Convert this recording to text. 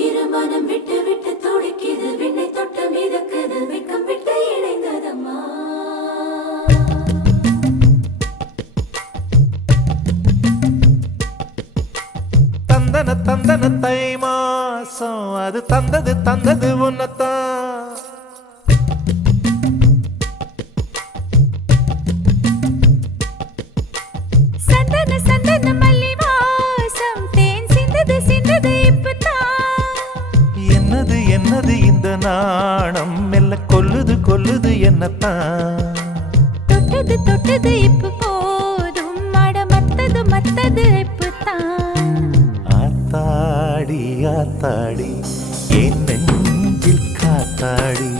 இருமனம் விட்டு விட்டு துடிக்குது விண்ணை தொட்டு மிதக்குது வெக்கம் விட்டு இணைந்ததம்மா தந்தன தந்தன தை மாசம் அது தந்தது தந்தது உன்னத்தான் சந்தன சந்தன மல்லி வாசம் தேன் சிந்தது சிந்தது இப்பதான் என்னது என்னது இந்த நாணம் மெல்ல கொல்லுது கொல்லுது என்னத்தான் தொட்டது தொட்டது இப்ப போதும் மட மத்தது மத்தது இப்பதான் ஆத்தாடி ஆத்தாடி என் நெஞ்சில் காத்தாடி